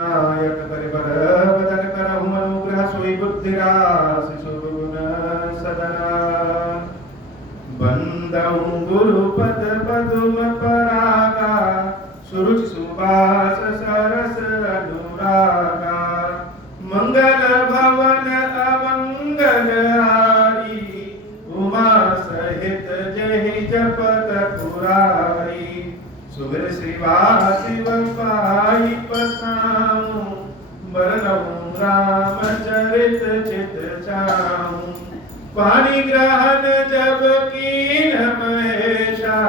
नायक परिबर बदन करहु अनुग्रह सोई बुद्धिरासि सुगुण सदना बंदहु गुरुपद पदुम परागा सुरुचि सुबास सरस अनुरागा मंगल भवन अमंगल हारी उमा सहित जहि जपत पुरारी सुमिर शिवाशिव पाई पसाऊं बरनऊं रामचरित चित चाऊं पानी ग्रहण जब कीन महेशा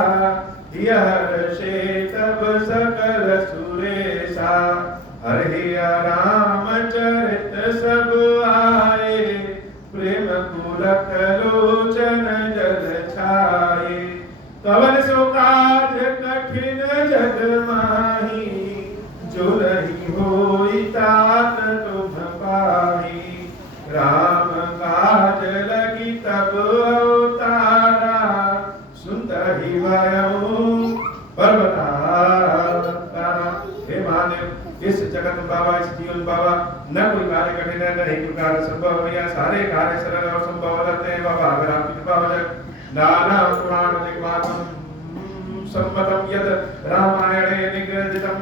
हर्षे तब सकल सुरेशा हरि रामचरित सब आए प्रेम पुलक लोचन जल छाए कवन सो काज कठिन जग माही जो नहीं होई तात तुम पाही राम काज लगी तब अवतारा सुनहि भयउ पर्वतारा। हे महादेव, इस जगत बाबा, इस जीवन बाबा, न कोई कार्य कठिन है, न ही कोई कार्य संभव है, सारे कार्य सरल और संभव रहते हैं बाबा। अगर आपकी कृपा हो जाए नाना पुराण निगमागम सम्मतम यद रामायणे निगदितम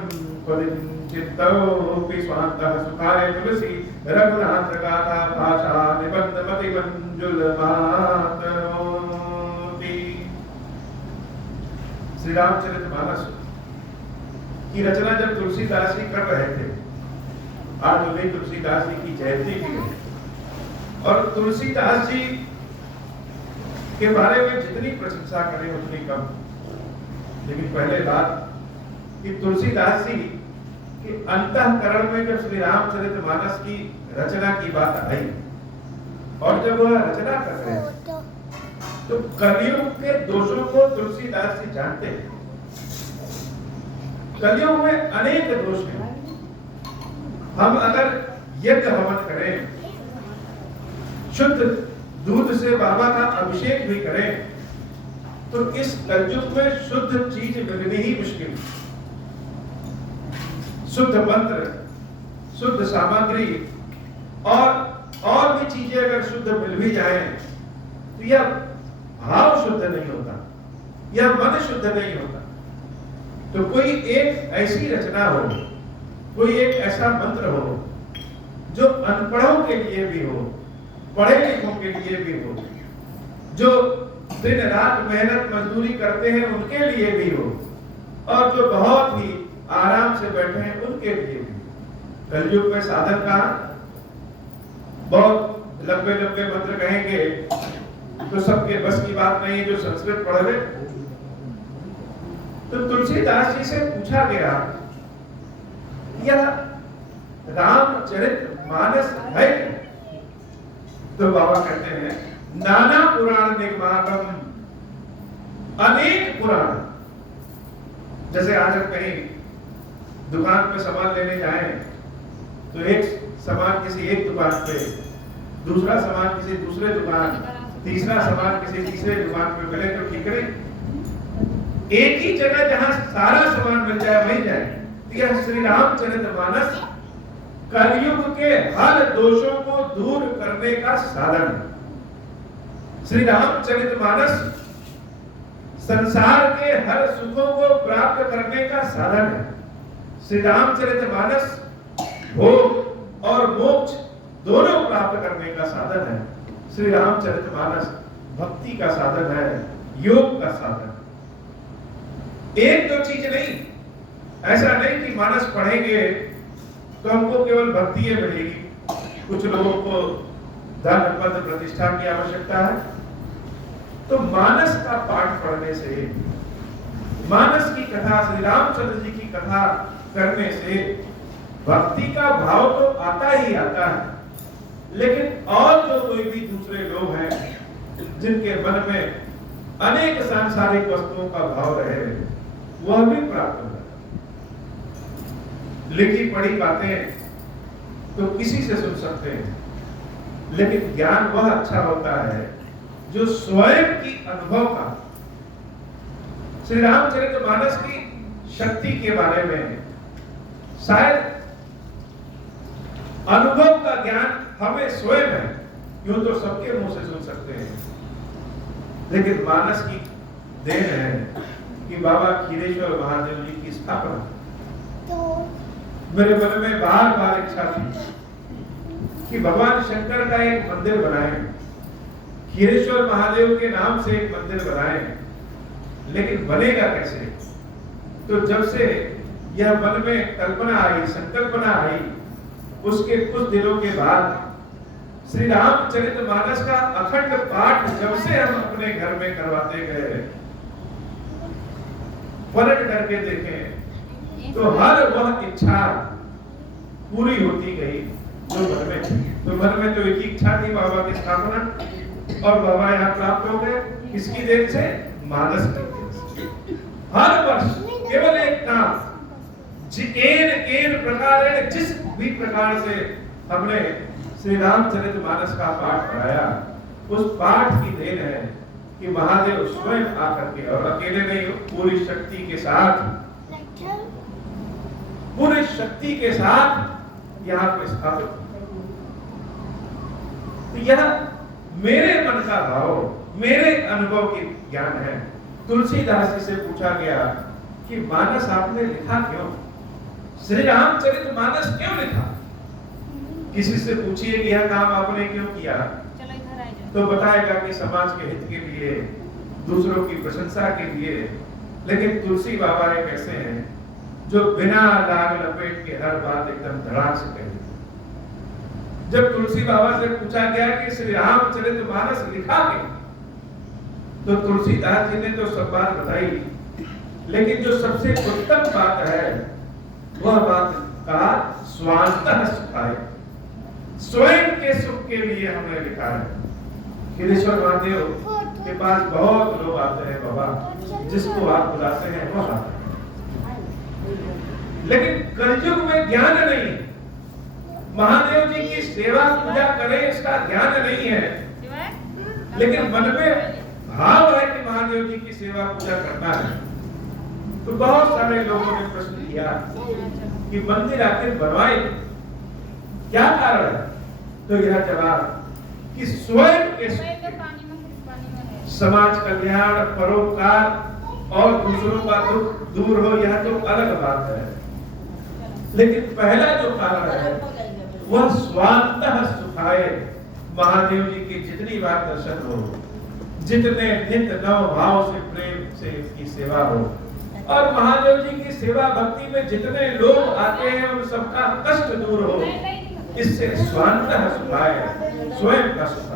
चित्तोपि स्वान्तः सुखाय तुलसी रघुनाथ गाथा भाषा निबंध मति मंजुल मातरोति। श्री रामचरितमानस की रचना जब तुलसीदास जी कर रहे थे, आज वे तुलसीदास जी की जयंती भी है, और तुलसीदास जी के बारे में जितनी प्रशंसा करें उतनी कम। लेकिन पहले बात कि तुलसीदास जी के अंतःकरण में जब श्री रामचरितमानस की रचना की बात आई और जब वह रचना कर रहे हैं तो कलयुग के दोषों को तुलसीदास जी जानते हैं। कलयुग में अनेक दोष हैं। हम अगर यज्ञ हवन करें, शुद्ध दूध से बाबा का अभिषेक भी करें, तो इस कलयुग में शुद्ध चीज मिलनी ही मुश्किल। शुद्ध मंत्र, शुद्ध सामग्री और भी चीजें अगर शुद्ध मिल भी जाए तो यह भाव शुद्ध नहीं होता, यह मन शुद्ध नहीं होता। तो कोई एक ऐसी रचना हो, कोई एक ऐसा मंत्र हो जो अनपढ़ों के लिए भी हो, पढ़े लिखों के लिए भी हो, जो दिन रात मेहनत मजदूरी करते हैं उनके लिए भी हो, और जो बहुत ही आराम से बैठे हैं उनके लिए भी। कलयुग में साधन का बहुत लंबे लंबे मंत्र कहेंगे तो सबके बस की बात नहीं है जो संस्कृत पढ़ ले। तो तुलसीदास जी से पूछा गया यह रामचरितमानस है, तो बाबा कहते हैं नाना पुराण निगमागम, अनेक पुराण। जैसे आज हम कहीं दुकान पे सामान लेने जाएं तो एक सामान किसी एक दुकान पे, दूसरा सामान किसी दूसरे दुकान, तीसरा सामान किसी तीसरे दुकान पे मिले तो ठीक नहीं। एक ही जगह जहां सारा सामान मिल जाए वहीं जाए। यह श्री रामचरितमानस कलयुग के हर दोषों को दूर करने का साधन है। श्री रामचरितमानस संसार के हर सुखों को प्राप्त करने का साधन है। श्री रामचरितमानस भोग और मोक्ष दोनों प्राप्त करने का साधन है। श्री रामचरितमानस भक्ति का साधन है, योग का साधन। एक दो चीज नहीं, ऐसा नहीं कि मानस पढ़ेंगे तो हमको केवल भक्ति ही मिलेगी। कुछ लोगों को धन पद प्रतिष्ठा की आवश्यकता है, तो मानस का पाठ पढ़ने से, मानस की कथा, श्री रामचंद्र जी की कथा करने से भक्ति का भाव तो आता ही आता है। लेकिन और जो कोई भी दूसरे लोग हैं जिनके मन में अनेक सांसारिक वस्तुओं का भाव रहे, वह भी प्राप्त हो। लिखी पढ़ी बातें तो किसी से सुन सकते हैं, लेकिन ज्ञान वह अच्छा होता है जो स्वयं की अनुभव का। श्री रामचरितमानस की शक्ति के बारे में शायद अनुभव का ज्ञान हमें स्वयं है, यूं तो सबके मुंह से सुन सकते हैं, लेकिन मानस की देन है कि बाबा खीरेश्वर महादेव जी की स्थापना। मेरे मन में बार बार इच्छा थी कि भगवान शंकर का एक मंदिर बनाएं, खीरेश्वर महादेव के नाम से एक मंदिर बनाएं, लेकिन बनेगा कैसे? तो जब से यह मन में कल्पना आई, संकल्पना आई, उसके कुछ दिनों के बाद श्री रामचरितमानस का अखंड पाठ जब से हम अपने घर में करवाते गए, पलट करके देखें तो हर वह इच्छा पूरी होती गई जो मन में थी। तो मन में तो एक ही इच्छा थी, बाबा की स्थापना, और बाबा यहाँ प्राप्त हो गए। किसकी देन से? मानस की देन से। हर वर्ष केवल एक काम, प्रकार जिस भी प्रकार से हमने श्री रामचरितमानस का पाठ पढ़ाया, उस पाठ की देन है कि महादेव स्वयं आकर के, और अकेले नहीं, पूरी शक्ति के साथ यहाँ पे स्थापित। तो यह मेरे मन का भाव, मेरे अनुभव की ज्ञान है। तुलसीदास जी से पूछा गया कि मानस आपने लिखा क्यों? श्री रामचरितमानस क्यों लिखा? किसी से पूछिए कि यह काम आपने क्यों किया, तो बताएगा कि समाज के हित के लिए, दूसरों की प्रशंसा के लिए। लेकिन तुलसी बाबा एक ऐसे हैं जो बिना दाग लपेट के हर बात एकदम धड़ाक से कही। जब तुलसी बाबा से पूछा गया कि श्री रामचरितमानस लिखा क्यों, तो तुलसीदास जी ने तो सब बात बताई, लेकिन जो सबसे उत्तम बात है वह बात का स्वांतः सुखाय, स्वयं के सुख के लिए हमने लिखा है। खीरेश्वर महादेव के पास बहुत लोग आते हैं बाबा, जिसको आप बुलाते हैं वह आता है, लेकिन कलयुग में ज्ञान नहीं, महादेव जी की सेवा पूजा करें इसका ज्ञान नहीं है, लेकिन मन में भाव है कि महादेव जी की सेवा पूजा करना है। तो बहुत सारे लोगों ने प्रश्न किया कि मंदिर आखिर बनवाए, क्या कारण है? तो यह जवाब कि स्वयं के समाज कल्याण, परोपकार और दूसरों का दुख दूर हो, यह तो अलग बात है, लेकिन पहला जो कारण है वह स्वांतः सुखाय, महादेव जी की जितनी बार दर्शन हो, जितने नित नव भाव से प्रेम से इसकी सेवा हो, और महादेव जी की सेवा भक्ति में जितने लोग आते हैं उन सबका कष्ट दूर हो, इससे स्वांतः सुखाय, स्वयं का सुख।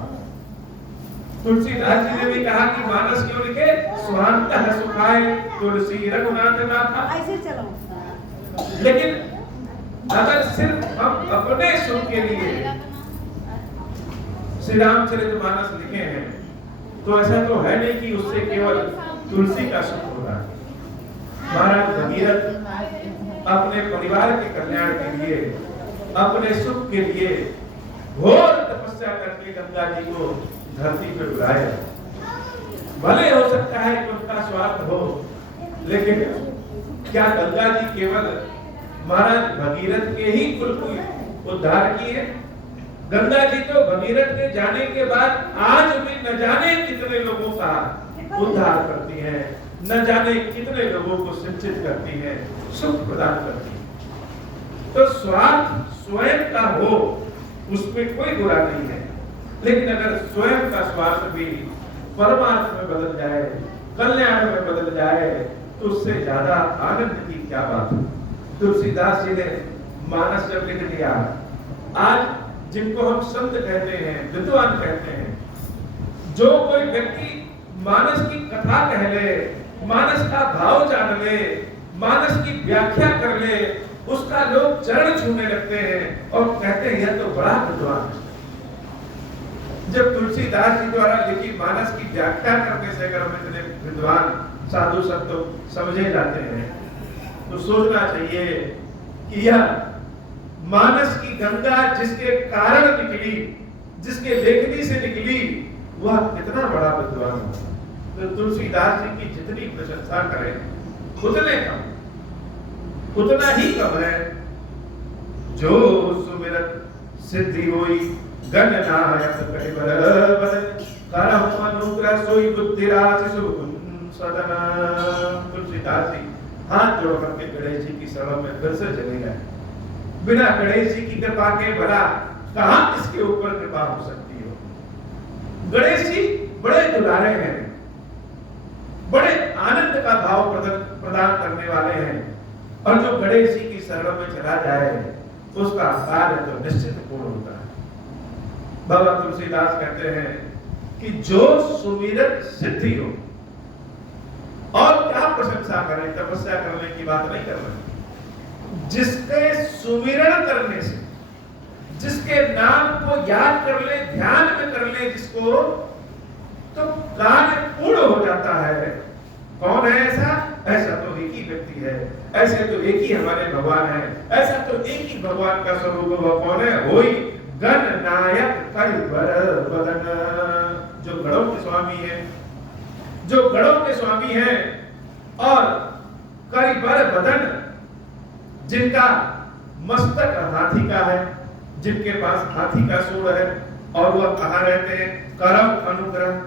तुलसीदास जी ने भी कहा कि मानस क्यों लिखे? स्वांतः सुखाय तुलसी रघुनाथ नाथा। ऐसे चलो। लेकिन अगर सिर्फ हम अपने सुख के लिए श्री रामचरितमानस लिखे हैं, तो ऐसा तो है नहीं कि उससे केवल तुलसी का सुख होगा। महाराज भगीरथ अपने परिवार के कल्याण के लिए, अपने सुख के लिए घोर तपस्या करके गंगा जी को धरती पर बुलाया। भले हो सकता है कि उनका स्वार्थ हो, लेकिन क्या गंगा जी केवल महाराज भगीरथ के ही कुल को उद्धार किए? गंगा जी तो भगीरथ के जाने के बाद आज भी न जाने कितने लोगों का उद्धार करती हैं, न जाने कितने लोगों को सिंचित करती हैं, सुख प्रदान करती हैं। तो स्वार्थ स्वयं का हो उसमें कोई बुरा नहीं है, लेकिन अगर स्वयं का स्वार्थ भी परमार्थ में बदल जाए, कल्याण में बदल जाए, तो उससे ज्यादा आनंद की क्या बात है। तुलसीदास जी ने मानस जब लिख दिया, आज जिनको हम संत कहते हैं, विद्वान कहते हैं, जो कोई व्यक्ति मानस की कथा कह ले, मानस का भाव जान ले, मानस की व्याख्या कर ले, उसका लोग चरण छूने लगते हैं और कहते हैं यह तो बड़ा विद्वान है। जब तुलसीदास जी द्वारा लिखी मानस की व्याख्या करने से अगर हम इतने विद्वान साधु संत समझे जाते हैं, तो सोचना चाहिए कि यह मानस की गंगा जिसके कारण निकली, जिसके लेखनी से निकली, वह कितना बड़ा विद्वान है। तो तुलसीदास जी की जितनी प्रशंसा करें उतना ही कम है। जो सुमिरत सिद्धि होई गणनायक कटिबल बदन करम अनुग्रह सोई बुद्धि राशि सुगुण सदन। तुलसीदास जी हाथ जोड़ करके गणेश जी की शरण में फिर से चले गए। बिना गणेश जी की कृपा के भला कहां इसके ऊपर कृपा हो सकती हो। गणेश जी बड़े दुलारे हैं, बड़े आनंद का भाव प्रदान करने वाले हैं, और जो गणेश जी की शरण में चला जाए उसका कार्य तो निश्चित पूर्ण होता है। बाबा तुलसीदास कहते हैं कि जो सुमिरन सिद्धि हो, और क्या प्रशंसा करें, तपस्या करने की बात नहीं कर रहे, जिसके सुमिरन करने से, जिसके नाम को याद कर ले, ध्यान में कर ले जिसको, तो कार्य पूर्ण हो जाता है। कौन है ऐसा? ऐसा तो एक ही व्यक्ति है, ऐसे तो एक ही हमारे भगवान है, ऐसा तो एक ही भगवान का स्वरूप वो कौन है? वही गणनायक करिबर बदन, जो गणों के स्वामी है, जो गणों के स्वामी है, और करिबर बदन, जिनका मस्तक हाथी का है, जिनके पास हाथी का सूंड है, और वह कहाँ रहते हैं? करम अनुग्रह,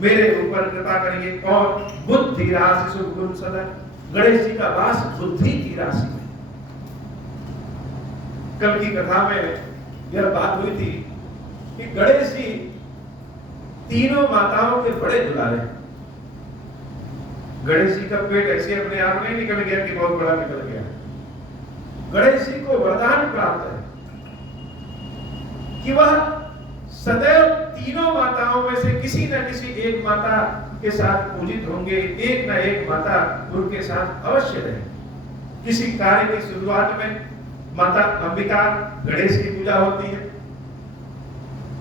मेरे ऊपर कृपा करिए। कौन? बुद्धि राशि सुगुण सदन, गणेश जी का वास बुद्धि की राशि में। कल की कथा में यह बात हुई थी कि गणेश जी तीनों माताओं के बड़े दुलारे। गणेश जी का पेट ऐसे अपने आप नहीं निकल गया कि बहुत बड़ा निकल गया। गणेश जी को वरदान प्राप्त है कि वह सदैव तीनों माताओं में से किसी न किसी एक माता के साथ पूजित होंगे, एक न एक माता उनके साथ अवश्य रहे। किसी कार्य की शुरुआत में माता अंबिका गणेश की पूजा होती है,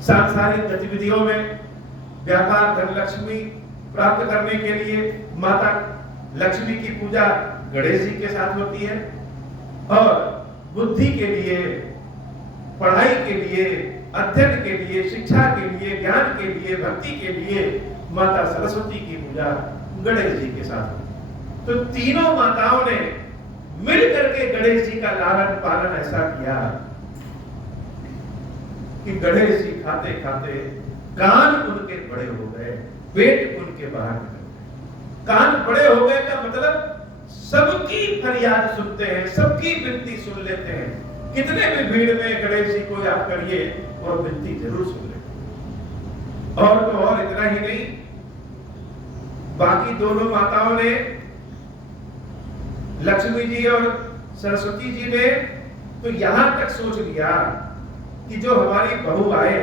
सांसारिक गतिविधियों में व्यापार धन लक्ष्मी प्राप्त करने के लिए माता लक्ष्मी की पूजा गणेश जी के साथ होती है, और बुद्धि के लिए, पढ़ाई के लिए, अध्ययन के लिए, शिक्षा के लिए, ज्ञान के लिए, भक्ति के लिए माता सरस्वती की पूजा गणेश जी के साथ हुई। तो तीनों माताओं ने मिल करके गणेश जी का लालन पालन ऐसा किया कि गणेश जी खाते खाते कान उनके बड़े हो गए, पेट उनके बाहर निकल गए। कान बड़े हो गए का मतलब सबकी फरियाद सुनते हैं, सबकी विनती सुन लेते हैं। कितने भी भीड़ में गणेश जी को याद करिए और विनती जरूर सुन ले। और तो और इतना ही नहीं, बाकी दोनों माताओं ने, लक्ष्मी जी और सरस्वती जी ने तो यहां तक सोच लिया कि जो हमारी बहू आए,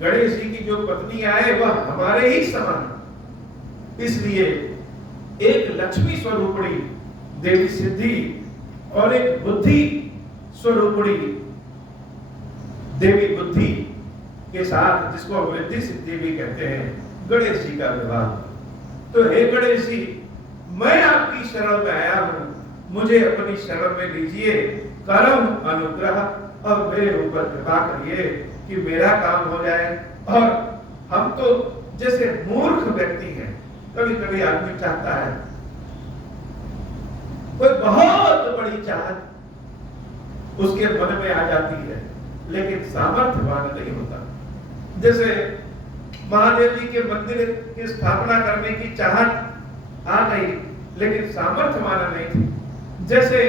गणेश जी की जो पत्नी आए, वह हमारे ही समान। इसलिए एक लक्ष्मी स्वरूपणी देवी सिद्धि और एक बुद्धि स्वरूपणी देवी बुद्धि के साथ, जिसको हम रिद्धि सिद्धि भी कहते हैं, गणेश जी का विवाह। तो हे गणेश जी, मैं आपकी शरण में आया हूं, मुझे अपनी शरण में लीजिए, करम अनुग्रह, और मेरे ऊपर कृपा करिए कि मेरा काम हो जाए। और हम तो जैसे मूर्ख व्यक्ति हैं, कभी कभी आदमी चाहता है, कोई बहुत बड़ी चाहत उसके मन में आ जाती है, लेकिन सामर्थ्यवान नहीं होता। जैसे महादेव जी के मंदिर की स्थापना करने की चाहत आ गई, लेकिन सामर्थ्यवान नहीं थी। जैसे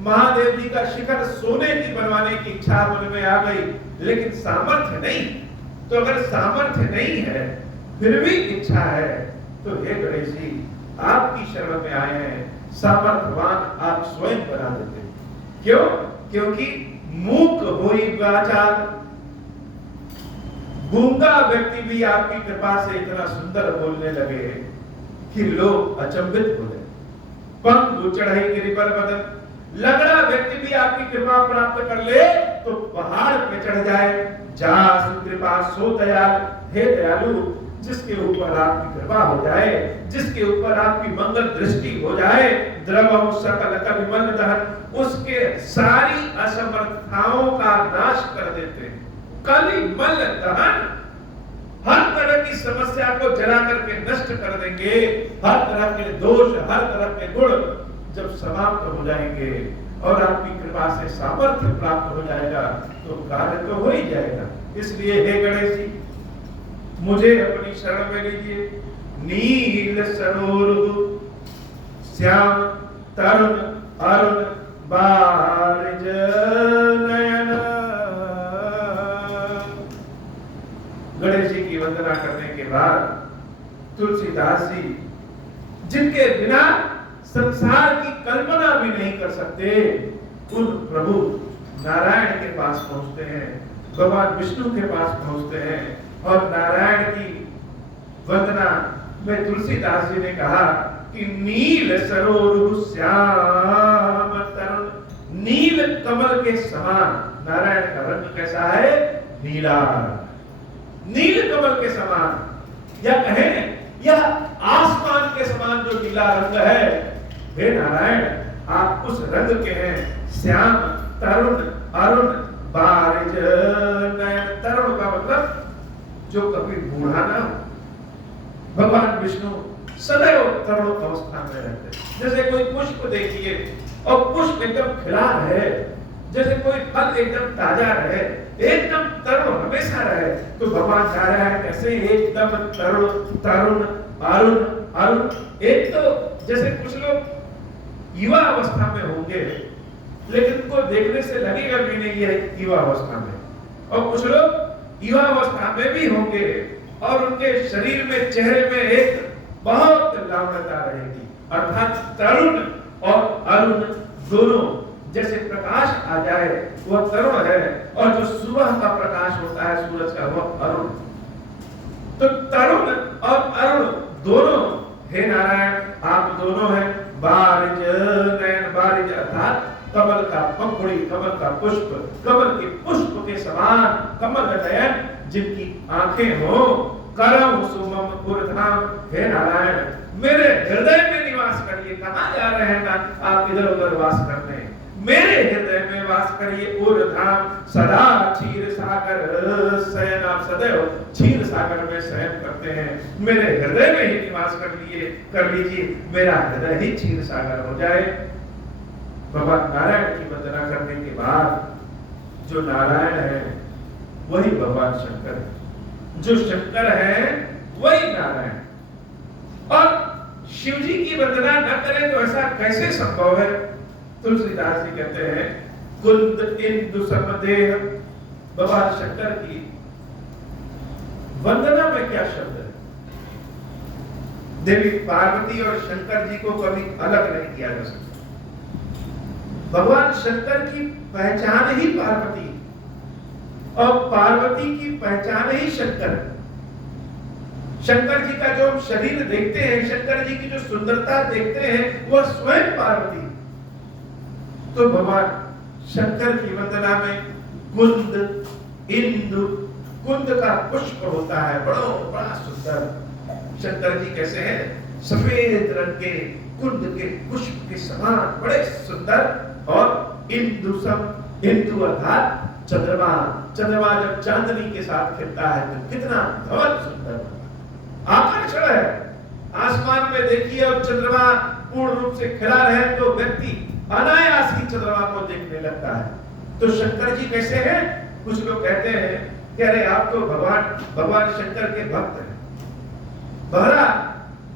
महादेव जी का शिखर सोने की बनवाने की इच्छा मन में आ गई, लेकिन सामर्थ्य नहीं। तो अगर सामर्थ्य नहीं है फिर भी इच्छा है, तो हे गणेश जी, आपकी शरण में आए हैं, सामर्थ्यवान आप स्वयं बना देते। क्यों? क्योंकि मूक होई वाचाल, गूंगा व्यक्ति भी आपकी कृपा से इतना सुंदर बोलने लगे कि लोग अचंभित हो गए। पंख चढ़ाई गिरि पर बदन, लगड़ा व्यक्ति भी आपकी कृपा प्राप्त कर ले तो पहाड़ पे चढ़ जाए। जा सुकृपा सो दयाल, हे दयालु, जिसके ऊपर आपकी कृपा हो जाए, जिसके ऊपर आपकी मंगल दृष्टि हो जाए, द्रवहु सकल कविमल दहन, उसके सारी असमर्थताओं का नाश कर देते हैं। कलिमल दहन, हर तरह की समस्या को जला करके नष्ट कर देंगे। हर तरह के दोष, हर तरह के गुण जब समाप्त हो जाएंगे, और आपकी कृपा से सामर्थ्य प्राप्त हो जाएगा तो कार्य तो हो ही जाएगा। इसलिए हे गणेश जी, मुझे अपनी शरण में लीजिए। नील सरोरुह श्याम तरुण अरुण बारिज नयन। गणेश जी की वंदना करने के बाद तुलसीदास जी, जिनके बिना संसार की कल्पना भी नहीं कर सकते, उन प्रभु नारायण के पास पहुंचते हैं, भगवान विष्णु के पास पहुंचते हैं। और नारायण की वंदना में तुलसीदास जी ने कहा कि नील सरोरुह श्याम तरुण, नील कमल के समान नारायण का रंग कैसा है? नीला, नील कमल के समान, या कहें यह आसमान के समान जो नीला रंग है। हे नारायण, आप उस रंग के हैं। श्याम तरुण अरुण बारिज नयन। तरुण का मतलब जो कभी बूढ़ा ना हो। भगवान विष्णु सदैव तरुण अवस्था में रहते हैं। जैसे कोई पुष्प देखिए और पुष्प एकदम खिला रहे, जैसे कोई फल एकदम ताजा रहे, एकदम तरुण हमेशा रहे, तो भगवान नारायण कैसे एकदम तरुण तरुण अरुण अरुण। एक तो जैसे कुछ लोग युवा अवस्था में होंगे लेकिन उनको देखने से लगेगा भी नहीं ये युवा अवस्था में, और कुछ लोग युवा अवस्था में भी होंगे और उनके शरीर में, चेहरे में एक बहुत लावण्यता रहेगी। अर्थात तरुण और अरुण दोनों, जैसे प्रकाश आ जाए वह तरुण है, और जो सुबह का प्रकाश होता है सूरज का वह अरुण। तो तरुण और अरुण दोनों, हे नारायण आप दोनों हैं। बारिज नयन, बारिज अर्थात कमल का पंखुड़ी, कमल का पुष्प, कमल के पुष्प के समान कमल नयन, जिनकी आंखें हो। करम सुमम पुरधाम, हे नारायण मेरे हृदय में निवास करिए। कहां जा रहे हैं ना आप इधर उधर वास करने, मेरे हृदय में वास करिए। उर्धाम सदा क्षीर सागर शयन, आप सदैव क्षीर सागर में शयन करते हैं। मेरे हृदय में ही निवास कर लीजिए, मेरा हृदय ही क्षीर सागर हो जाए। भगवान नारायण की वंदना करने के बाद जो नारायण है वही भगवान शंकर है, जो शंकर है वही नारायण। और शिव जी की वंदना न करें तो ऐसा कैसे संभव है? तुलसीदास जी कहते हैं कुंद इंदु समदेह। भगवान शंकर की वंदना में क्या शब्द है? देवी पार्वती और शंकर जी को कभी अलग नहीं किया जा सकता। भगवान शंकर की पहचान ही पार्वती और पार्वती की पहचान ही शंकर। शंकर जी का जो हम शरीर देखते हैं, शंकर जी की जो सुंदरता देखते हैं, वह स्वयं पार्वती। तो भगवान शंकर की वंदना में कुंद इंदु, कुंद का पुष्प होता है, बड़ा सुंदर। शंकर जी कैसे हैं? सफेद रंग के कुंद के पुष्प के समान बड़े सुंदर। और इंदु सम, इंदु अर्थात चंद्रमा। चंद्रमा जब चांदनी के साथ खिलता है तो कितना धवल सुंदर आकर्षण है। आसमान में देखिए और चंद्रमा पूर्ण रूप से खिला रहे तो व्यक्ति अनायास ही चंद्रमा को देखने लगता है। तो शंकर जी कैसे हैं? कुछ लोग कहते हैं कि अरे आप तो भगवान शंकर के भक्त हैं। बहरा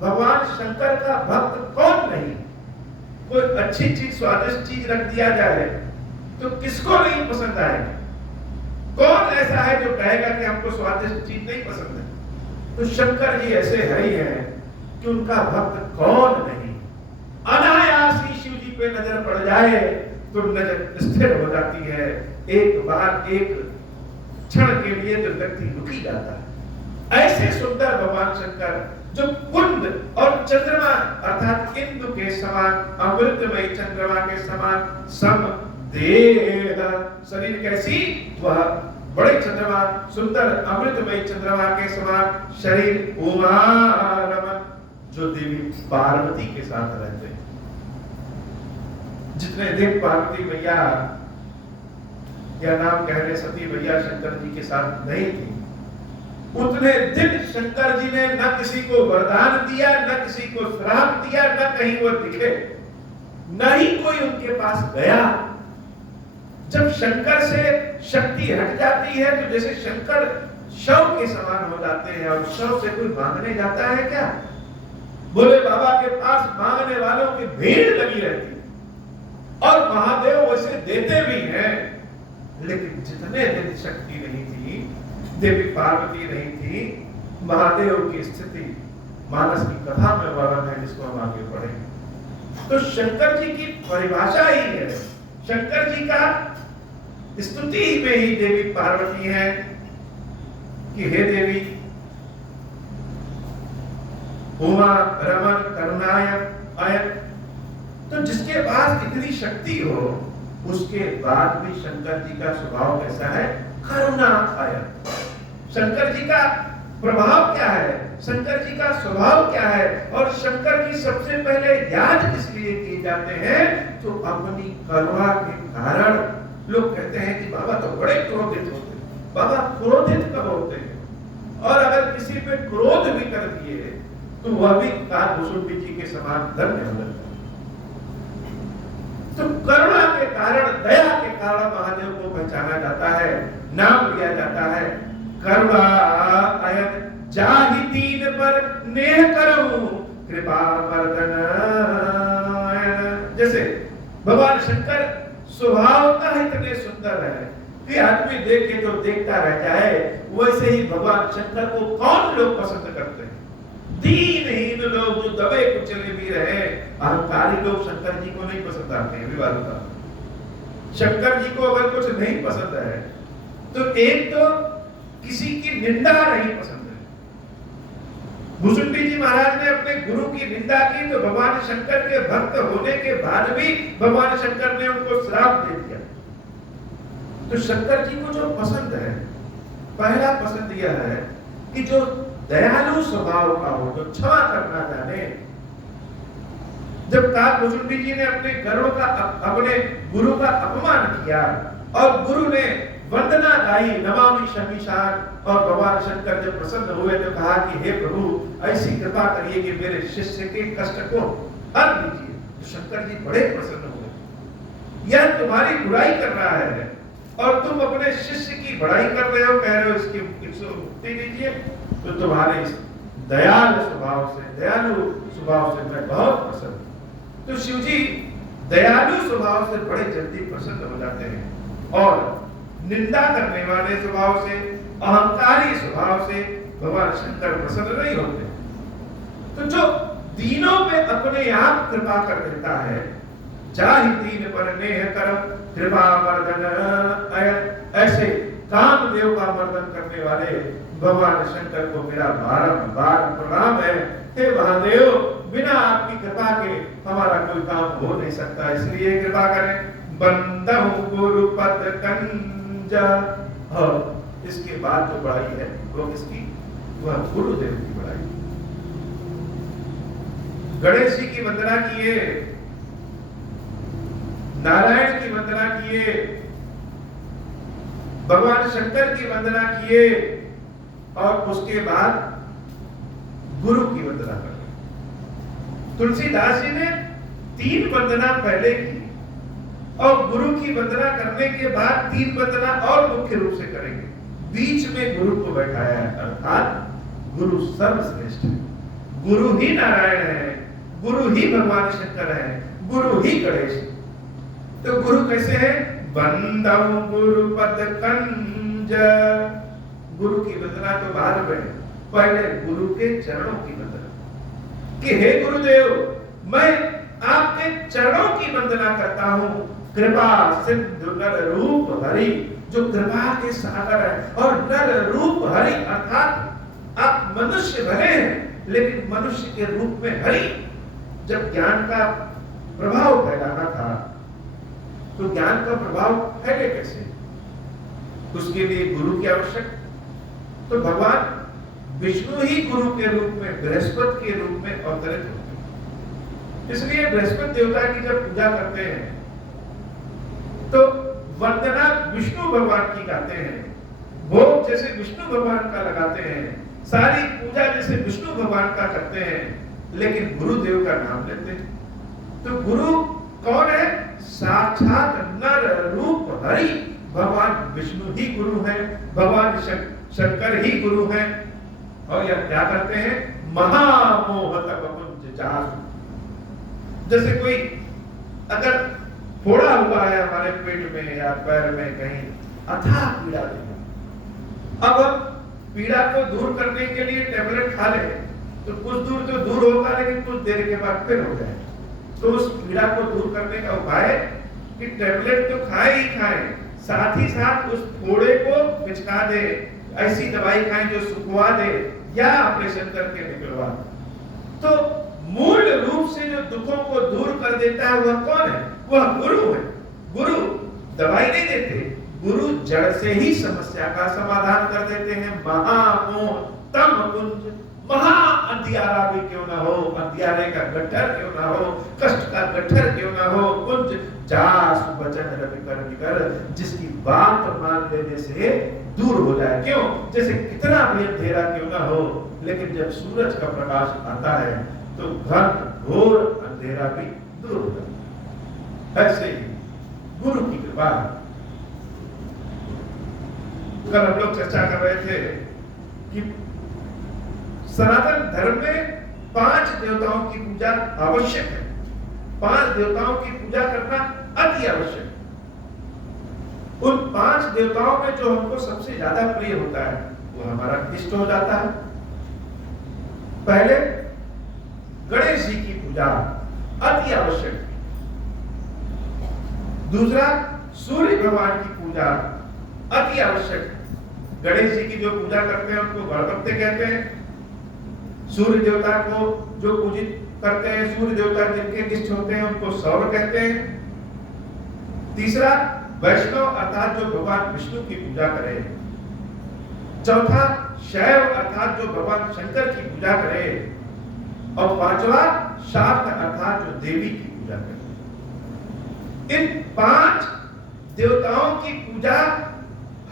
भगवान शंकर का भक्त कौन नहीं? कोई अच्छी चीज, स्वादिष्ट चीज रख दिया जाए तो किसको नहीं पसंद आएगा? कौन ऐसा है जो कहेगा कि हमको स्वादिष्ट चीज नहीं पसंद है? तो शंकर जी ऐसे है ही हैं कि उनका भक्त कौन नहीं। अनायास ही शिव जी पे नजर पड़ जाए तो नजर स्थिर हो जाती है। एक बार, एक क्षण के लिए तो व्यक्ति रुकी जाता है। ऐसे सुंदर भगवान शंकर जो कुंद और चंद्रमा अर्थात इंदु के समान, अमृतमय चंद्रमा के समान सम देह, शरीर कैसी? वह बड़े चंद्रमा, सुंदर अमृतमय चंद्रमा के समान शरीर। उमा रमन, जो देवी पार्वती के साथ रहते हैं। जितने दिन पार्वती मैया या नाम कहने सती मैया शंकर जी के साथ नहीं थी, उतने दिन शंकर जी ने न किसी को वरदान दिया, न किसी को श्राप दिया, न कहीं वो दिखे। न ही कोई उनके पास गया। जब शंकर से शक्ति हट जाती है तो जैसे शंकर शव के समान हो जाते हैं, और शव से कोई मांगने जाता है क्या? बोले बाबा के पास मांगने वालों की भीड़ लगी रहती है, और महादेव वैसे देते भी हैं, लेकिन जितने दिन शक्ति नहीं थी, देवी पार्वती नहीं थी, महादेव की स्थिति मानस की कथा में वर्णन है, जिसको हम आगे पढ़ेंगे। तो शंकर जी की परिभाषा ही है, शंकर जी का स्तुति में ही देवी पार्वती है कि हे देवी उमा रमन करुणायक आयत। तो जिसके पास इतनी शक्ति हो, उसके बाद भी शंकर जी का स्वभाव कैसा है? करुणा आयत। शंकर जी का प्रभाव क्या है, शंकर जी का स्वभाव क्या है, और शंकर जी सबसे पहले याद किस लिए किए जाते हैं? तो अपनी करुणा के कारण। लोग कहते हैं कि बाबा तो बड़े क्रोधित होते हैं। बाबा क्रोधित कब होते हैं? और अगर किसी पे क्रोध भी कर दिए तो वह भी कालभूषुंडी जी के समान धन्य हो जाता है। तो करुणा के कारण, दया के कारण महादेव को पहचाना जाता है, नाम लिया जाता है करुणा आयत। जाहि दीन पर नेह करूं कृपा वर्धन। जैसे भगवान शंकर स्वभावतः इतने सुंदर है कि आदमी देखे तो देखता रह जाए, वैसे ही भगवान शंकर को कौन लोग पसंद करते हैं? दीनहीन लोग जो दबे कुचले भी रहे, अहंकारी लोग शंकर जी को नहीं पसंद आते हैं। विवाद होता, शंकर जी को अगर कुछ नहीं पसंद है तो एक तो किसी की निंदा नहीं पसंद है। भूषुंडी जी महाराज ने अपने गुरु की निंदा की तो भगवान शंकर के भक्त होने के बाद भी भगवान शंकर ने उनको श्राप दे दिया। तो शंकर जी को जो पसंद है, पहला पसंद यह है कि जो दयालु स्वभाव का हो, जो क्षमा करना जाने। जब कालभूषुंडी जी ने अपने गुरु का अपमान किया और गुरु ने वंदना गाई नमामि शमीशान, और भगवान शंकर जब प्रसन्न हुए तो कहा कि हे प्रभु ऐसी कृपा करिए कि मेरे शिष्य के कष्ट को हर दीजिए। तो शंकर जी बड़े प्रसन्न हुए। यह तुम्हारी बुराई कर रहा है और तुम अपने शिष्य की बड़ाई कर रहे हो, कह रहे हो इसकी मुक्ति दीजिए। तो तुम्हारे इस दयालु स्वभाव से मैं बहुत प्रसन्न हूं। तो शिव जी दयालु स्वभाव से बड़े जल्दी प्रसन्न हो जाते हैं, और निंदा करने वाले स्वभाव से, अहंकारी स्वभाव से भगवान शंकर प्रसन्न नहीं होते। तो जो दीनों पे अपने आप कृपा कर देता है, जाहि दीन पर नेह करम कृपा वर्धन आयत, ऐसे कामदेव का वर्धन करने वाले भगवान शंकर को मेरा बारंबार प्रणाम है। हे महादेव, बिना आपकी कृपा के हमारा कोई काम हो नहीं सकता, इसलिए कृपा करें। बंदहु गुरु पद कंजा। और इसके बाद जो बड़ाई है वो किसकी? वह गुरुदेव की बड़ाई। गणेश जी की वंदना किए, नारायण की वंदना किए, भगवान शंकर की वंदना किए, और उसके बाद गुरु की वंदना कर। तुलसीदास जी ने 3 वंदना पहले की, और गुरु की वंदना करने के बाद 3 वंदना और मुख्य रूप से करेंगे। बीच में गुरु को बैठाया है, अर्थात गुरु सर्वश्रेष्ठ है। गुरु ही नारायण है, गुरु ही भगवान शंकर है, गुरु ही गणेश। तो गुरु कैसे है? बंदहु गुरु पद कंज। गुरु की वंदना तो बाद में, पहले गुरु के चरणों की वंदना कि हे गुरुदेव, मैं आपके चरणों की वंदना करता हूं। कृपा सिंधु नर रूप हरि, जो कृपा के सागर है, और नर रूप हरि अर्थात आप मनुष्य भले हैं, लेकिन मनुष्य के रूप में हरि। जब ज्ञान का प्रभाव फैलाना था तो ज्ञान का प्रभाव फैले कैसे? उसके लिए गुरु की आवश्यक। तो भगवान विष्णु ही गुरु के रूप में, बृहस्पति के रूप में अवतरित होते हैं। इसलिए बृहस्पति देवता की जब पूजा करते हैं तो वंदना विष्णु भगवान की गाते हैं, भोग जैसे विष्णु भगवान का लगाते हैं, सारी पूजा जैसे विष्णु भगवान का करते हैं, लेकिन गुरुदेव का नाम लेते हैं। तो गुरु कौन है? साक्षात नर रूप हरि भगवान विष्णु ही गुरु हैं, भगवान शंकर ही गुरु हैं। और यह क्या करते हैं? महामोहत वपुंज जासु। जैसे कोई अगर फोड़ा हुआ है हमारे पेट में या पैर में कहीं, अथाह पीड़ा देगा। अब हम पीड़ा को दूर करने के लिए टेबलेट खा ले तो कुछ दूर तो दूर होगा, लेकिन कुछ देर के बाद फिर हो जाए। तो उस पीड़ा को दूर करने का उपाय कि टेबलेट तो खाए ही खाए, साथ ही साथ उस फोड़े को बिछका दे, ऐसी दवाई खाएं जो सुखवा दे या ऑपरेशन करके निकलवा दे। तो मूल रूप से जो दुखों को दूर कर देता है वह कौन है? वह गुरु है। गुरु दवाई नहीं देते, गुरु जड़ से ही समस्या का समाधान कर देते हैं। महामोह तम कुंज, महा अंधियारा भी क्यों ना हो, अंधियारे का गट्ठर क्यों ना हो, कष्ट का गट्ठर क्यों ना हो, कुंज जास वचन रवि कर निकर, जिसकी बात मान लेने से दूर हो जाए। क्यों? जैसे कितना भी अंधेरा क्यों ना हो, लेकिन जब सूरज का प्रकाश आता है तो घन घोर अंधेरा भी दूर हो जाता है। ऐसे ही गुरु की कृपा। कल हम लोग चर्चा कर रहे थे कि सनातन धर्म में 5 देवताओं की पूजा आवश्यक है। 5 देवताओं की पूजा करना अति आवश्यक है। उन 5 देवताओं में जो हमको सबसे ज्यादा प्रिय होता है वो हमारा इष्ट हो जाता है। पहले गणेश जी की पूजा अति आवश्यक है। दूसरा सूर्य भगवान की पूजा अति आवश्यक है। गणेश जी की जो पूजा करते हैं उनको गणपत्य कहते हैं। सूर्य देवता को जो पूजित करते हैं, सूर्य देवता जिनके इष्ट होते हैं उनको सौर कहते हैं। तीसरा वैष्णव अर्थात जो भगवान विष्णु की पूजा करे। चौथा शैव अर्थात जो भगवान शंकर की पूजा करे। और पांचवा शाक्त अर्थात जो देवी की पूजा करे। इन 5 देवताओं की पूजा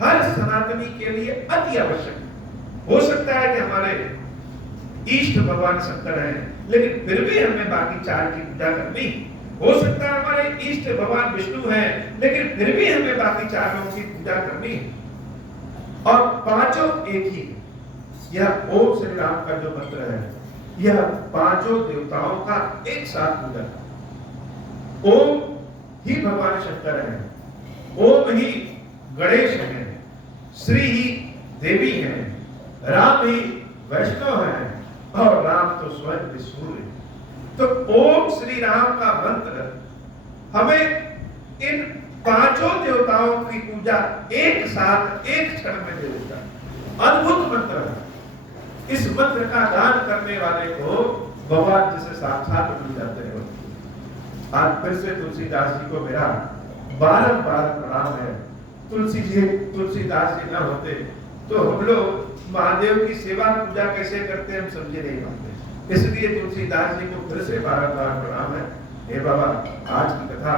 हर सनातनी के लिए अति आवश्यक है। हो सकता है कि हमारे इष्ट भगवान शंकर हैं, लेकिन फिर भी हमें बाकी 4 की पूजा करनी। हो सकता है हमारे इष्ट भगवान विष्णु हैं, लेकिन फिर भी हमें बाकी 4 लोगों की पूजा करनी। और पांचों एक ही। यह ओम श्री राम का जो मंत्र है, यह 5 देवताओं का एक साथ पूजा। ओम ही भगवान शंकर है, ओम ही गणेश है, श्री ही देवी है, राम ही वैष्णव है और राम तो स्वयं भी सूर्य। तो ओम श्री राम का मंत्र हमें इन 5 देवताओं की पूजा एक साथ एक क्षण में दे देता है। अद्भुत मंत्र है। इस मंत्र का दान करने वाले को भगवान जैसे साक्षात मिल जाते हैं। आज फिर से तुलसीदास जी को मेरा बारंबार प्रणाम है। तुलसीदास जी ना होते तो हम लोग महादेव की सेवा पूजा कैसे करते हैं हम समझे नहीं पाते। इसलिए तुलसीदास जी को फिर से बारंबार प्रणाम है। हे बाबा, आज की कथा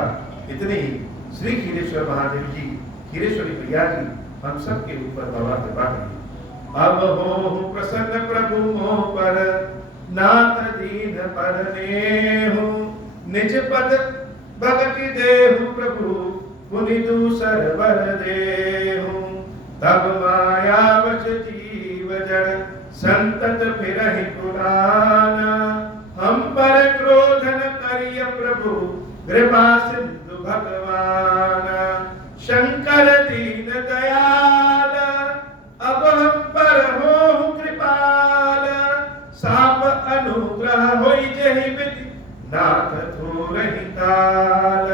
इतनी ही। श्री खीरेश्वर महादेव जी, खीरेश्वरी मैया जी हम सब के ऊपर बाबा कृपा करिए। अब हो प्रसन्न प्रभु मोह पर, नाथ दीन पर नेहु, निज पद भगति देहु प्रभु, पुनि दूसर वर देहु। तब माया वश जीव जड़, संतत फिरहि पुराना, हम पर क्रोध न करिय प्रभु, कृपा सिंधु भगवान। शंकर दीन दयाल, अब हम पर हो कृपाल, साप अनुग्रह होई जहि विधि, नाथ थोरहि काल।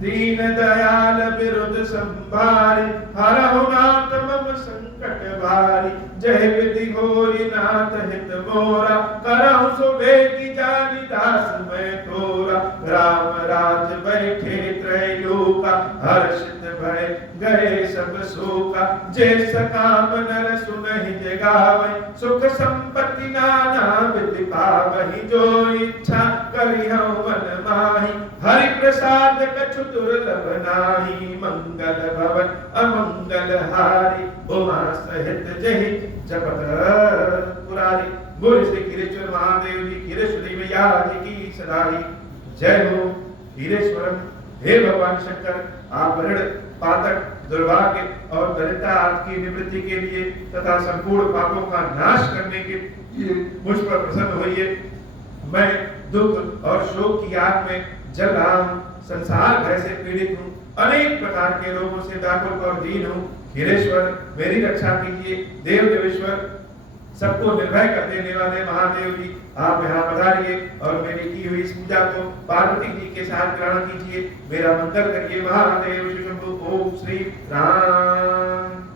दीन दयाल विरुद्ध संभारी, हरहु नाथ मम संकट भारी। जय विधि होई नाथ हित मोरा, करहु सो भेटी जानि दास मैं तोरा। राम राज बैठे त्रैलोका, हर्षित भय गए सब शोका। जैसा काम नर सुनहि जगावै, सुख संपत्ति नाना विधि पावहि। जो इच्छा करिहउ मन माहि, हरि प्रसाद कछु दुर्लभ नाही। मंगल भवन अमंगल हारी, उमा सहित जहि जपत पुरारी। बोल श्री खीरेश्वर महादेव जी, खीरेश्वरी मैया जी की सदाई जय हो। हीरेश्वरम। हे भगवान शंकर, आप ऋण, पातक, दुर्भाग्य और दरिद्रता आदि की निवृत्ति के लिए तथा संपूर्ण पापों का नाश करने के लिए मुझ पर प्रसन्न होइए। मैं दुख और शोक की आग में जल रहा हूँ, संसार भय से पीड़ित हूँ, अनेक प्रकार के रोगों से व्याकुल और दीन हूँ। हीरेश्वर, मेरी रक्षा कीजिए। देव देवेश्वर, सबको निर्भय कर देने वाले महादेव जी, आप यहाँ पधारिए और मेरी की हुई इस पूजा को पार्वती जी के साथ ग्रहण कीजिए। मेरा मंगल करिए। महादेव शंभु। ओम श्री राम।